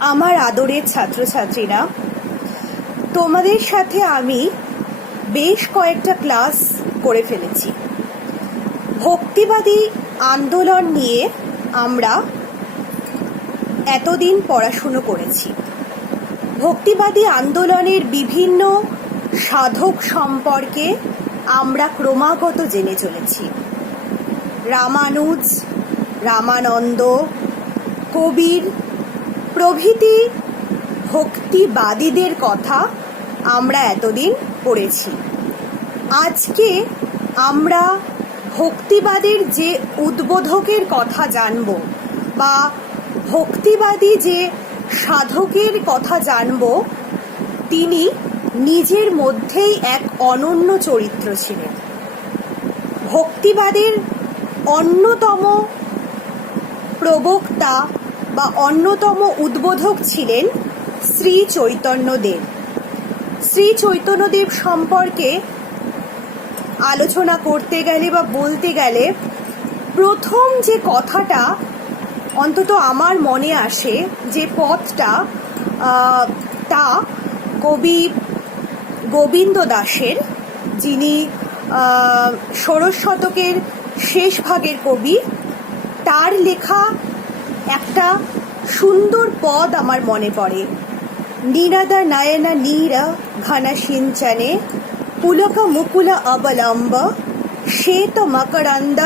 আমার আদরের ছাত্রছাত্রীরা, তোমাদের সাথে আমি বেশ কয়েকটা ক্লাস করে ফেলেছি। ভক্তিবাদী আন্দোলন নিয়ে আমরা এতদিন পড়াশুনো করেছি। ভক্তিবাদী আন্দোলনের বিভিন্ন সাধক সম্পর্কে আমরা ক্রমাগত জেনে চলেছি। রামানুজ, রামানন্দ, কবির প্রভৃতি ভক্তিবাদীদের কথা আমরা এতদিন পড়েছি। আজকে আমরা ভক্তিবাদের যে উদ্বোধকের কথা জানব বা ভক্তিবাদী যে সাধকের কথা জানব, তিনি নিজের মধ্যেই এক অনন্য চরিত্র ছিলেন। ভক্তিবাদের অন্যতম প্রবক্তা বা অন্যতম উদ্বোধক ছিলেন শ্রী চৈতন্যদেব। শ্রী চৈতন্যদেব সম্পর্কে আলোচনা করতে গেলে বা বলতে গেলে প্রথম যে কথাটা অন্তত আমার মনে আসে, যে পথটা, তা কবি গোবিন্দ দাসের, যিনি ষোড়শ শতকের শেষ ভাগের কবি, তার লেখা একটা সুন্দর পদ আমার মনে পড়ে। নীরদা নয়না নীর ঘন সিঞ্চনে পুলক মুকুল অবলম্ব শ্বেত মকরন্দ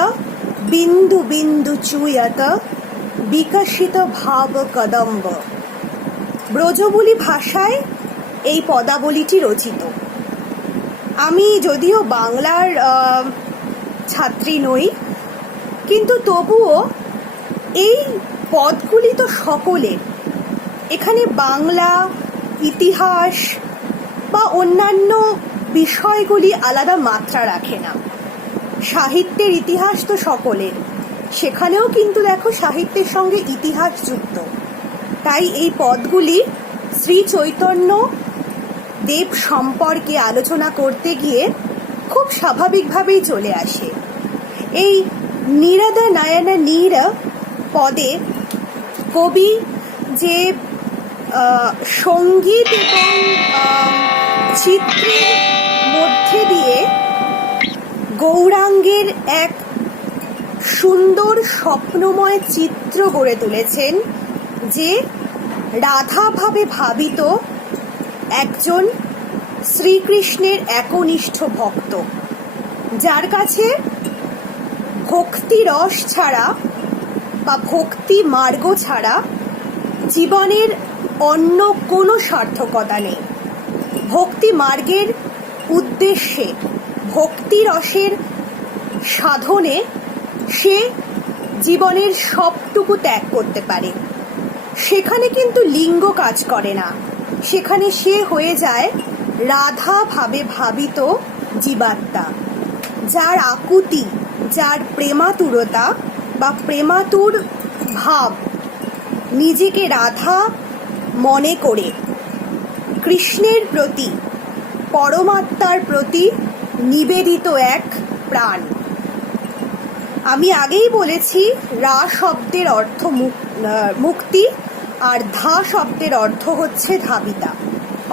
বিন্দু বিন্দু চুয়ত বিকশিত ভাব কদম্ব। ব্রজবুলি ভাষায় এই পদাবলীটি রচিত। আমি যদিও বাংলার ছাত্রী নই, কিন্তু তবুও এই পদগুলি তো সকলের। এখানে বাংলা ইতিহাস বা অন্যান্য বিষয়গুলি আলাদা মাত্রা রাখে না। সাহিত্যের ইতিহাস তো সকলের, সেখানেও কিন্তু দেখো সাহিত্যের সঙ্গে ইতিহাস যুক্ত। তাই এই পদগুলি শ্রী চৈতন্য দেব সম্পর্কে আলোচনা করতে গিয়ে খুব স্বাভাবিকভাবেই চলে আসে। এই নীরদা নয়না নীর পদে কবি যে সঙ্গীত এবং চিত্রের মধ্যে দিয়ে গৌরাঙ্গের এক সুন্দর স্বপ্নময় চিত্র গড়ে তুলেছেন, যে রাধাভাবে ভাবিত একজন শ্রীকৃষ্ণের একনিষ্ঠ ভক্ত, যার কাছে ভক্তি রস ছাড়া বা ভক্তি মার্গ ছাড়া জীবনের অন্য কোনো সার্থকতা নেই। ভক্তি মার্গের উদ্দেশ্যে, ভক্তি রসের সাধনে সে জীবনের সবটুকু ত্যাগ করতে পারে। সেখানে কিন্তু লিঙ্গ কাজ করে না, সেখানে সে হয়ে যায় রাধা ভাবে ভাবিত জীবাত্মা, যার আকুতি, যার প্রেমাতুরতা বা প্রেমাতুর ভাব, নিজেকে রাধা মনে করে কৃষ্ণের প্রতি, পরমাত্মার প্রতি নিবেদিত এক প্রাণ। আমি আগেই বলেছি, রা শব্দের অর্থ মুক্তি, আর ধা শব্দের অর্থ হচ্ছে ধাবিতা,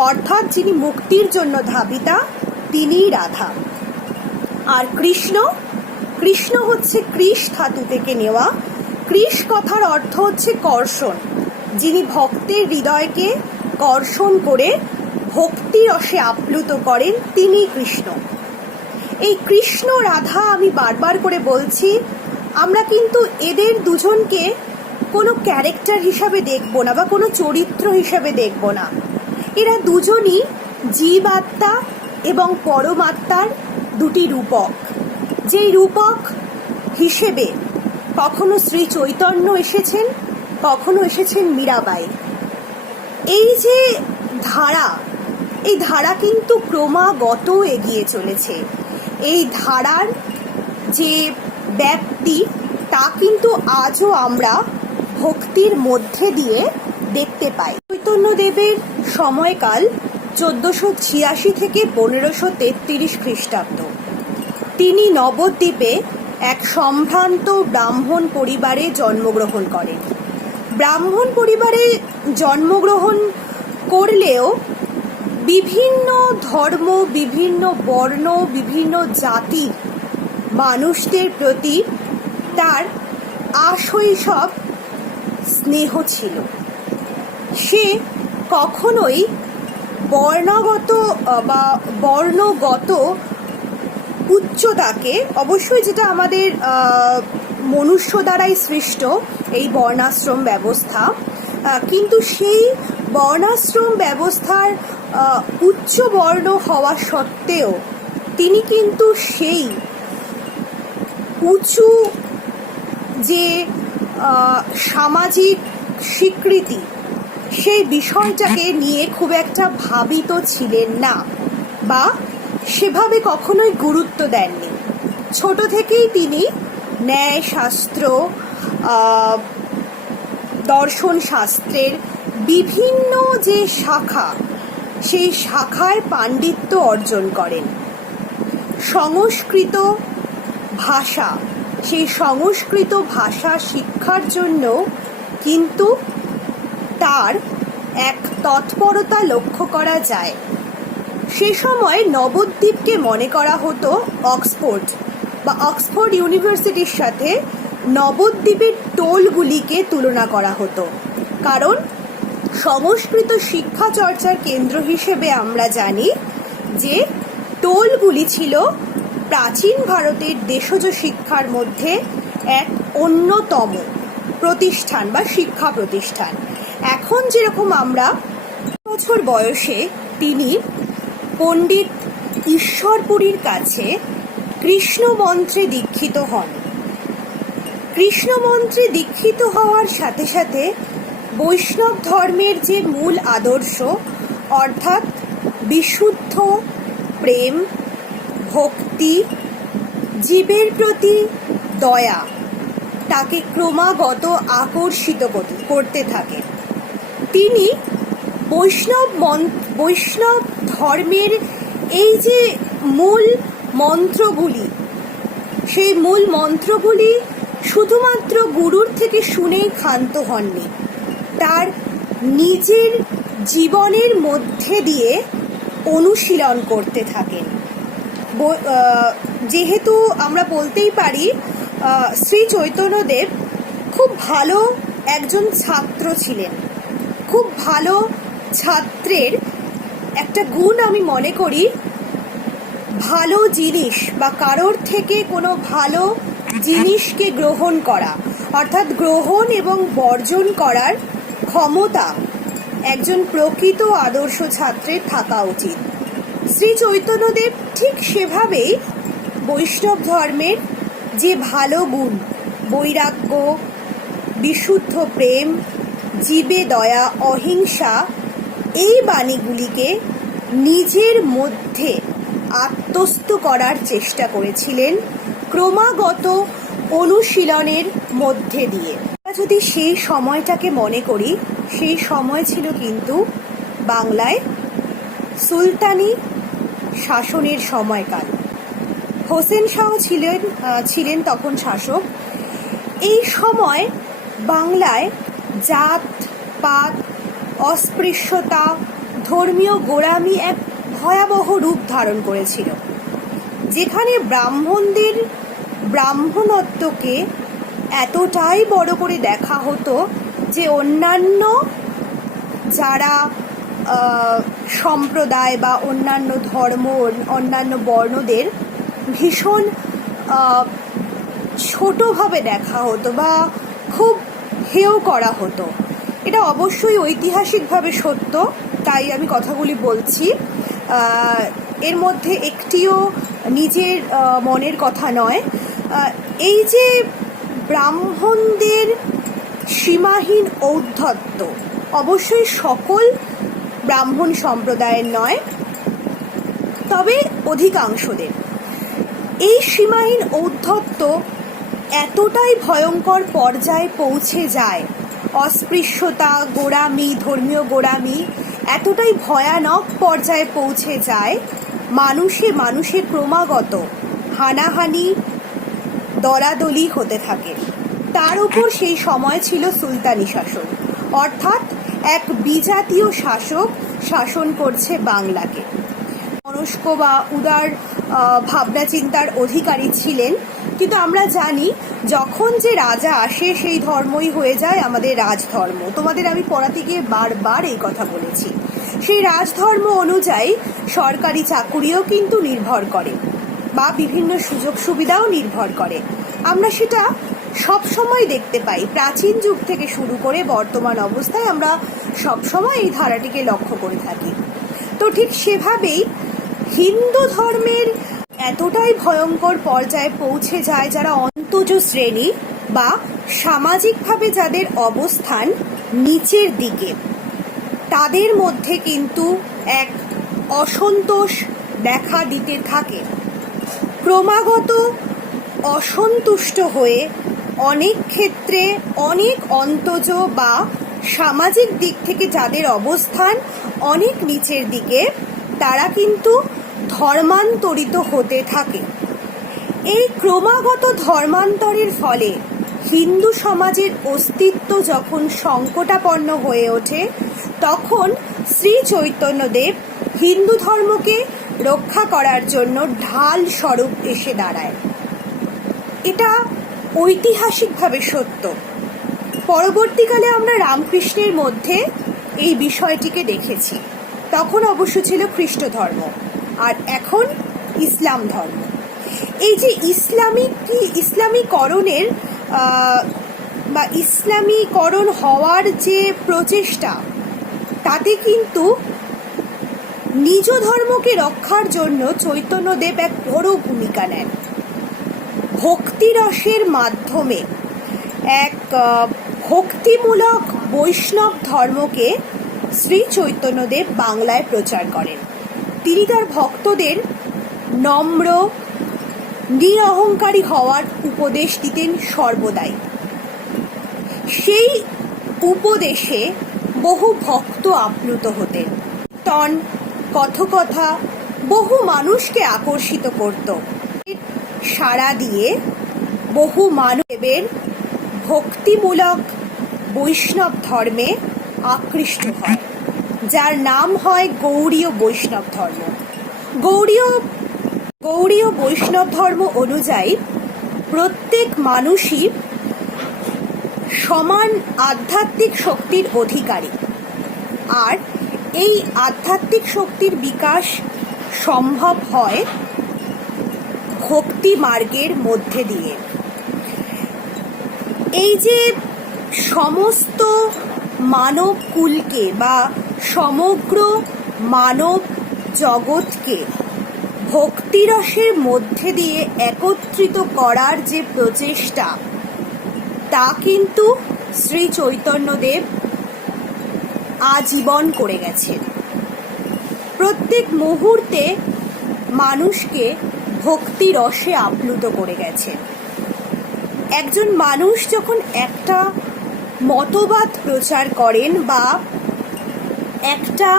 অর্থাৎ যিনি মুক্তির জন্য ধাবিতা তিনিই রাধা। আর কৃষ্ণ, কৃষ্ণ হচ্ছে কৃষ ধাতু থেকে নেওয়া। কৃষ কথার অর্থ হচ্ছে কর্ষণ, যিনি ভক্তের হৃদয়কে কর্ষণ করে ভক্তি রসে আপ্লুত করেন, তিনি কৃষ্ণ। এই কৃষ্ণ রাধা আমি বারবার করে বলছি, আমরা কিন্তু এদের দুজনকে কোনো ক্যারেক্টার হিসাবে দেখব না বা কোনো চরিত্র হিসাবে দেখব না। এরা দুজনই জীবাত্মা এবং পরমাত্মার দুটি রূপক, যেই রূপক হিসেবে কখনো শ্রী চৈতন্য এসেছেন, কখনো এসেছেন মীরাবাই। এই যে ধারা, এই ধারা কিন্তু ক্রমাগত এগিয়ে চলেছে। এই ধারার যে ব্যাপ্তি, তা কিন্তু আজও আমরা ভক্তির মধ্যে দিয়ে দেখতে পাই। চৈতন্যদেবের সময়কাল 1486 থেকে 1533 খ্রিস্টাব্দ। তিনি নবদ্বীপে এক সম্ভ্রান্ত ব্রাহ্মণ পরিবারে জন্মগ্রহণ করেন। ব্রাহ্মণ পরিবারে জন্মগ্রহণ করলেও বিভিন্ন ধর্ম, বিভিন্ন বর্ণ, বিভিন্ন জাতির মানুষদের প্রতি তার আশৈশব স্নেহ ছিল। সে কখনোই বর্ণগত উচ্চতাকে, অবশ্যই যেটা আমাদের মনুষ্য দ্বারাই সৃষ্ট এই বর্ণাশ্রম ব্যবস্থা, কিন্তু সেই বর্ণাশ্রম ব্যবস্থার উচ্চ বর্ণ হওয়া সত্ত্বেও তিনি কিন্তু সেই উঁচু যে সামাজিক স্বীকৃতি, সেই বিষয়টাকে নিয়ে খুব একটা ভাবিত ছিলেন না বা সেভাবে কখনোই গুরুত্ব দেননি। ছোট থেকেই তিনি ন্যায় শাস্ত্র, দর্শন শাস্ত্রের বিভিন্ন যে শাখা, সেই শাখায় পাণ্ডিত্য অর্জন করেন। সংস্কৃত ভাষা, সেই সংস্কৃত ভাষা শিক্ষার জন্য কিন্তু তার এক তৎপরতা লক্ষ্য করা যায়। সে সময় নবদ্বীপকে মনে করা হতো অক্সফোর্ড ইউনিভার্সিটির সাথে নবদ্বীপের টোলগুলিকে তুলনা করা হতো, কারণ সংস্কৃত শিক্ষা চর্চার কেন্দ্র হিসেবে আমরা জানি যে টোলগুলি ছিল প্রাচীন ভারতের দেশজ শিক্ষার মধ্যে এক অন্যতম প্রতিষ্ঠান বা শিক্ষা প্রতিষ্ঠান। এখন যেরকম আমরা বছর বয়সে তিনি পণ্ডিত ঈশ্বরপুরীর কাছে কৃষ্ণ মন্ত্রে দীক্ষিত হন। কৃষ্ণ মন্ত্রে দীক্ষিত হওয়ার সাথে সাথে বৈষ্ণব ধর্মের যে মূল আদর্শ, অর্থাৎ বিশুদ্ধ প্রেম, ভক্তি, জীবের প্রতি দয়া, তাকে ক্রমাগত আকর্ষিত করতে থাকে। তিনি বৈষ্ণব ধর্মের এই যে মূল মন্ত্রগুলি, সেই মূল মন্ত্রগুলি শুধুমাত্র গুরুর থেকে শুনেই ক্ষান্ত হননি, তার নিজের জীবনের মধ্যে দিয়ে অনুশীলন করতে থাকেন। যেহেতু আমরা বলতেই পারি শ্রী চৈতন্যদেব খুব ভালো একজন ছাত্র ছিলেন। খুব ভালো ছাত্রের একটা গুণ আমি মনে করি, ভালো জিনিস বা কারোর থেকে কোনো ভালো জিনিসকে গ্রহণ করা, অর্থাৎ গ্রহণ এবং বর্জন করার ক্ষমতা একজন প্রকৃত আদর্শ ছাত্রের থাকা উচিত। শ্রী চৈতন্যদেব ঠিক সেভাবেই বৈষ্ণব ধর্মের যে ভালো গুণ, বৈরাগ্য, বিশুদ্ধ প্রেম, জীবে দয়া, অহিংসা, এই বাণীগুলিকে নিজের মধ্যে আত্মস্থ করার চেষ্টা করেছিলেন ক্রমাগত অনুশীলনের মধ্যে দিয়ে। যদি সেই সময়টাকে মনে করি, সেই সময় ছিল কিন্তু বাংলায় সুলতানি শাসনের সময়কাল। হোসেন শাহ ছিলেন তখন শাসক। এই সময় বাংলায় জাত পাত, অস্পৃশ্যতা, ধর্মীয় গোঁড়ামি এক ভয়াবহ রূপ ধারণ করেছিল, যেখানে ব্রাহ্মণদের ব্রাহ্মণত্বকে এতটাই বড় করে দেখা হতো যে অন্যান্য যারা সম্প্রদায় বা অন্যান্য ধর্ম, অন্যান্য বর্ণদের ভীষণ ছোটোভাবে দেখা হতো বা খুব হেয় করা হতো। এটা অবশ্যই ঐতিহাসিকভাবে সত্য, তাই আমি কথাগুলি বলছি। এর মধ্যে একটিও নিজের মনের কথা নয়। এই যে ব্রাহ্মণদের সীমাহীন ঔদ্ধত্য, অবশ্যই সকল ব্রাহ্মণ সম্প্রদায়ের নয়, তবে অধিকাংশদের এই সীমাহীন ঔদ্ধত্য এতটাই ভয়ঙ্কর পর্যায়ে পৌঁছে যায়, অস্পৃশ্যতা, গোঁড়ামি, ধর্মীয় গোঁড়ামি এতটাই ভয়ানক পর্যায়ে পৌঁছে যায়, মানুষে ক্রমাগত হানাহানি, দলাদলি হতে থাকে। তার উপর সেই সময় ছিল সুলতানি শাসন, অর্থাৎ এক বিজাতীয় শাসক শাসন করছে বাংলাকে। মনস্ক বা উদার ভাবনা চিন্তার অধিকারী ছিলেন, কিন্তু আমরা জানি যখন যে রাজা আসে সেই ধর্মই হয়ে যায় আমাদের রাজধর্ম। তোমাদের আমি পড়াতে গিয়ে বারবার এই কথা বলেছি। সেই রাজধর্ম অনুযায়ী সরকারি চাকুরিও কিন্তু নির্ভর করে বা বিভিন্ন সুযোগ সুবিধাও নির্ভর করে। আমরা সেটা সবসময় দেখতে পাই, প্রাচীন যুগ থেকে শুরু করে বর্তমান অবস্থায় আমরা সবসময় এই ধারাটিকে লক্ষ্য করে থাকি। তো ঠিক সেভাবেই হিন্দু ধর্মের এতটাই ভয়ঙ্কর পর্যায়ে পৌঁছে যায় যারা অন্তজ শ্রেণী বা সামাজিকভাবে যাদের অবস্থান নিচের দিকে, তাদের মধ্যে কিন্তু এক অসন্তোষ দেখা দিতে থাকে। ক্রমাগত অসন্তুষ্ট হয়ে অনেক ক্ষেত্রে অনেক অন্তজ বা সামাজিক দিক থেকে যাদের অবস্থান অনেক নিচের দিকে, তারা কিন্তু ধর্মান্তরিত হতে থাকে। এই ক্রমাগত ধর্মান্তরের ফলে হিন্দু সমাজের অস্তিত্ব যখন সংকটাপন্ন হয়ে ওঠে, তখন শ্রী চৈতন্যদেব হিন্দু ধর্মকে রক্ষা করার জন্য ঢাল স্বরূপ এসে দাঁড়ায়। এটা ঐতিহাসিকভাবে সত্য। পরবর্তীকালে আমরা রামকৃষ্ণের মধ্যে এই বিষয়টিকে দেখেছি। তখন অবশ্য ছিল খ্রিস্ট ধর্ম, আর এখন ইসলাম ধর্ম। এই যে ইসলামীকরণের বা ইসলামীকরণ হওয়ার যে প্রচেষ্টা, তাতে কিন্তু নিজ ধর্মকে রক্ষার জন্য চৈতন্যদেব এক বড় ভূমিকা নেন। ভক্তিরসের মাধ্যমে এক ভক্তিমূলক বৈষ্ণব ধর্মকে শ্রী চৈতন্যদেব বাংলায় প্রচার করেন। তিনি তার ভক্তদের নম্র নিরহংকারী হওয়ার উপদেশ দিতেন সর্বদাই। সেই উপদেশে বহু ভক্ত আপ্লুত হতেন। তন কথকথা বহু মানুষকে আকর্ষিত করত। সাড়া দিয়ে বহু মানবের ভক্তিমূলক বৈষ্ণব ধর্মে আকৃষ্ট হয়, যার নাম হয় গৌড়ীয় বৈষ্ণব ধর্ম। গৌড়ীয় বৈষ্ণব ধর্ম অনুযায়ী প্রত্যেক মানুষই সমান আধ্যাত্মিক শক্তির অধিকারী, আর এই আধ্যাত্মিক শক্তির বিকাশ সম্ভব হয় ভক্তি মার্গের মধ্যে দিয়ে। এই যে সমস্ত মানব কুলকে বা সমগ্র মানব জগৎকে ভক্তিরসের মধ্যে দিয়ে একত্রিত করার যে প্রচেষ্টা, তা কিন্তু শ্রী চৈতন্যদেব আজীবন করে গেছেন। প্রত্যেক মুহূর্তে মানুষকে ভক্তি রসে আপ্লুত করে গেছেন। একজন মানুষ যখন একটা মতবাদ প্রচার করেন বা একটা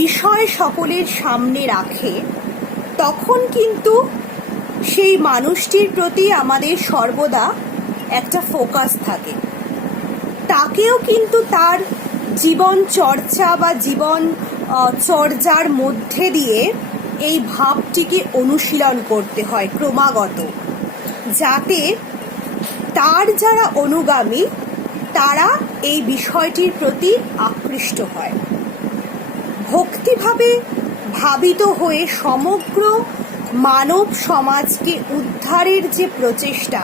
বিষয় সকলের সামনে রাখে, তখন কিন্তু সেই মানুষটির প্রতি আমাদের সর্বদা একটা ফোকাস থাকে। তাকেও কিন্তু তার জীবন চর্চা বা জীবন চর্যার মধ্যে দিয়ে এই ভাবটিকে অনুশীলন করতে হয় ক্রমাগত, যাতে তার যারা অনুগামী তারা এই বিষয়টির প্রতি আকৃষ্ট হয়। ভক্তিভাবে ভাবিত হয়ে সমগ্র মানব সমাজকে উদ্ধারের যে প্রচেষ্টা,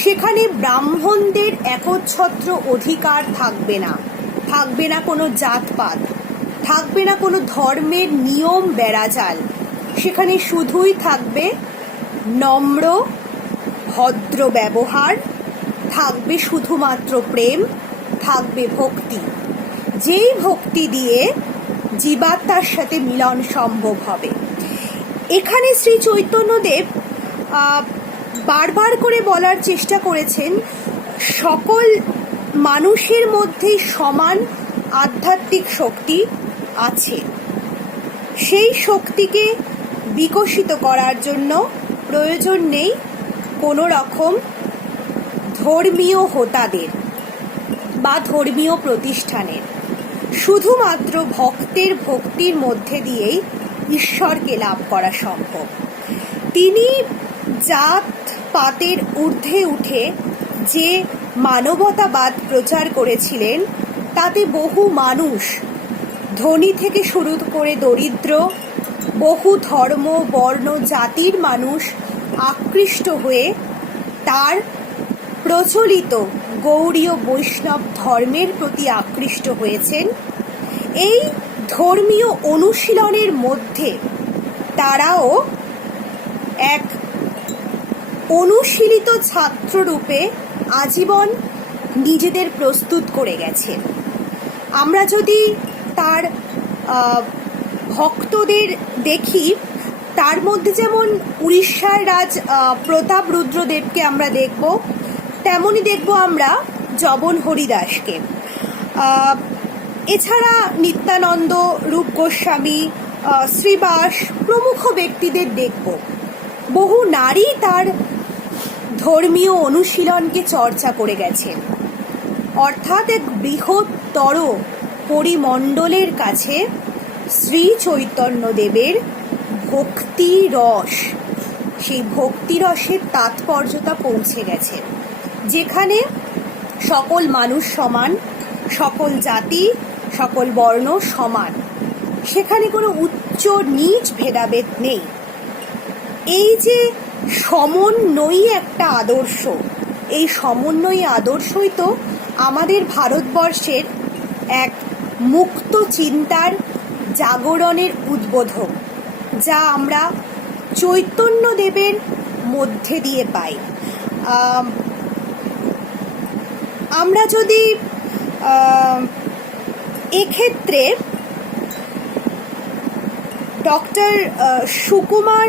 সেখানে ব্রাহ্মণদের একচ্ছত্র অধিকার থাকবে না। থাকবে না কোনো জাতপাত, থাকবে না কোনো ধর্মের নিয়ম বেড়াজাল। সেখানে শুধুই থাকবে নম্র ভদ্র ব্যবহার, থাকবে শুধুমাত্র প্রেম, থাকবে ভক্তি। যেই ভক্তি দিয়ে জীবাত্মার সাথে মিলন সম্ভব হবে। এখানে শ্রী চৈতন্যদেব বারবার করে বলার চেষ্টা করেছেন, সকল মানুষের মধ্যেই সমান আধ্যাত্মিক শক্তি আছে। সেই শক্তিকে বিকশিত করার জন্য প্রয়োজন নেই কোনো রকম ধর্মীয় হোতাদের বা ধর্মীয় প্রতিষ্ঠানের শুধুমাত্র ভক্তের ভক্তির মধ্যে দিয়েই ঈশ্বরকে লাভ করা সম্ভব। তিনি জাত পাতের ঊর্ধ্বে উঠে যে মানবতাবাদ প্রচার করেছিলেন, তাতে বহু মানুষ, ধনী থেকে শুরু করে দরিদ্র, বহু ধর্ম বর্ণ জাতির মানুষ আকৃষ্ট হয়ে তার প্রচলিত গৌড়ীয় বৈষ্ণব ধর্মের প্রতি আকৃষ্ট হয়েছেন। এই ধর্মীয় অনুশীলনের মধ্যে তারাও এক অনুশীলিত ছাত্ররূপে আজীবন নিজেদের প্রস্তুত করে গেছেন। আমরা যদি তার ভক্তদের দেখি, তার মধ্যে যেমন উড়িষ্যার রাজ প্রতাপ রুদ্রদেবকে আমরা দেখব, তেমনই দেখব আমরা জবন হরিদাসকে। এছাড়া নিত্যানন্দ, রূপ গোস্বামী, শ্রীবাস প্রমুখ ব্যক্তিদের দেখব। বহু নারী তার ধর্মীয় অনুশীলনকে চর্চা করে গেছেন, অর্থাৎ এক বৃহত্তর পরিমণ্ডলের কাছে শ্রী চৈতন্যদেবের ভক্তি রস, সেই ভক্তি রসের তাৎপর্যতা পৌঁছে গেছে, যেখানে সকল মানুষ সমান, সকল জাতি সকল বর্ণ সমান, সেখানে কোনো উচ্চ নীচ ভেদাভেদ নেই। এই যে সমন্বয়ী একটা আদর্শ, এই সমন্বয়ী আদর্শই তো আমাদের ভারতবর্ষের এক মুক্ত চিন্তার জাগরণের উদ্বোধক, যা আমরা চৈতন্যদেবের মধ্যে দিয়ে পাই। আমরা যদি এক্ষেত্রে ডক্টর সুকুমার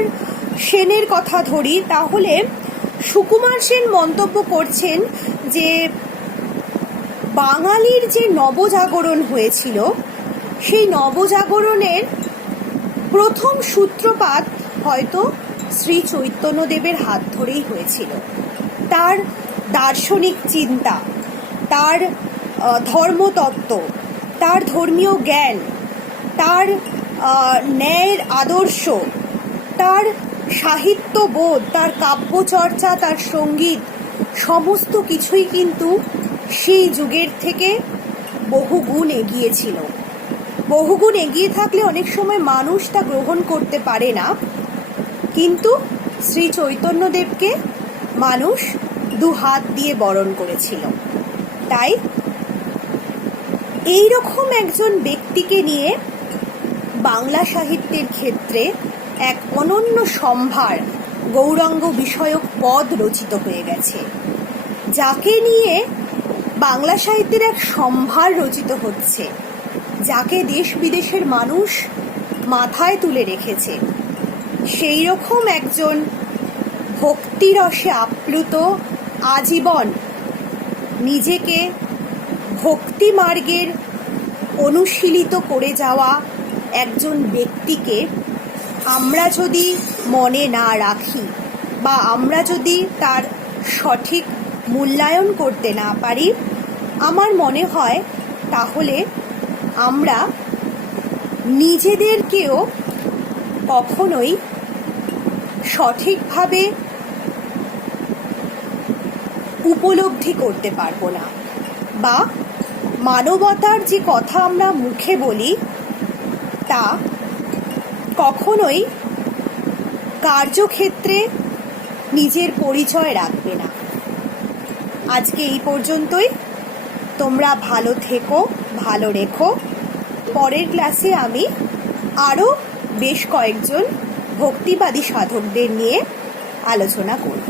সেনের কথা ধরি, তাহলে সুকুমার সেন মন্তব্য করছেন যে বাঙালির যে নবজাগরণ হয়েছিল, সেই নবজাগরণের প্রথম সূত্রপাত হয়তো শ্রী চৈতন্যদেবের হাত ধরেই হয়েছিল। তার দার্শনিক চিন্তা, তার ধর্মতত্ত্ব, তার ধর্মীয় জ্ঞান, তার ন্যায়ের আদর্শ, তার সাহিত্যবোধ, তার কাব্যচর্চা, তার সঙ্গীত, সমস্ত কিছুই কিন্তু সেই যুগের থেকে বহুগুণ এগিয়ে ছিল। বহুগুণ এগিয়ে থাকলে অনেক সময় মানুষ তা গ্রহণ করতে পারে না, কিন্তু শ্রী চৈতন্যদেবকে মানুষ দু হাত দিয়ে বরণ করেছিল। তাই এই রকম একজন ব্যক্তিকে নিয়ে বাংলা সাহিত্যের ক্ষেত্রে এক অনন্য সম্ভার গৌরাঙ্গ বিষয়ক পদ রচিত হয়ে গেছে, যাকে নিয়ে বাংলা সাহিত্যের এক সম্ভার রচিত হচ্ছে, যাকে দেশ বিদেশের মানুষ মাথায় তুলে রেখেছে। সেই রকম একজন ভক্তিরসে আপ্লুত, আজীবন নিজেকে ভক্তি মার্গের অনুশীলিত করে যাওয়া একজন ব্যক্তিকে আমরা যদি মনে না রাখি, বা আমরা যদি তার সঠিক মূল্যায়ন করতে না পারি, আমার মনে হয় তাহলে আমরা নিজেদেরকেও কখনোই সঠিকভাবে উপলব্ধি করতে পারবো না, বা মানবতার যে কথা আমরা মুখে বলি তা কখনোই কার্যক্ষেত্রে নিজের পরিচয় রাখবে না। আজকে এই পর্যন্তই। তোমরা ভালো থেকো, ভালো রেখো। পরের ক্লাসে আমি আরও বেশ কয়েকজন ভক্তিবাদী সাধকদের নিয়ে আলোচনা করব।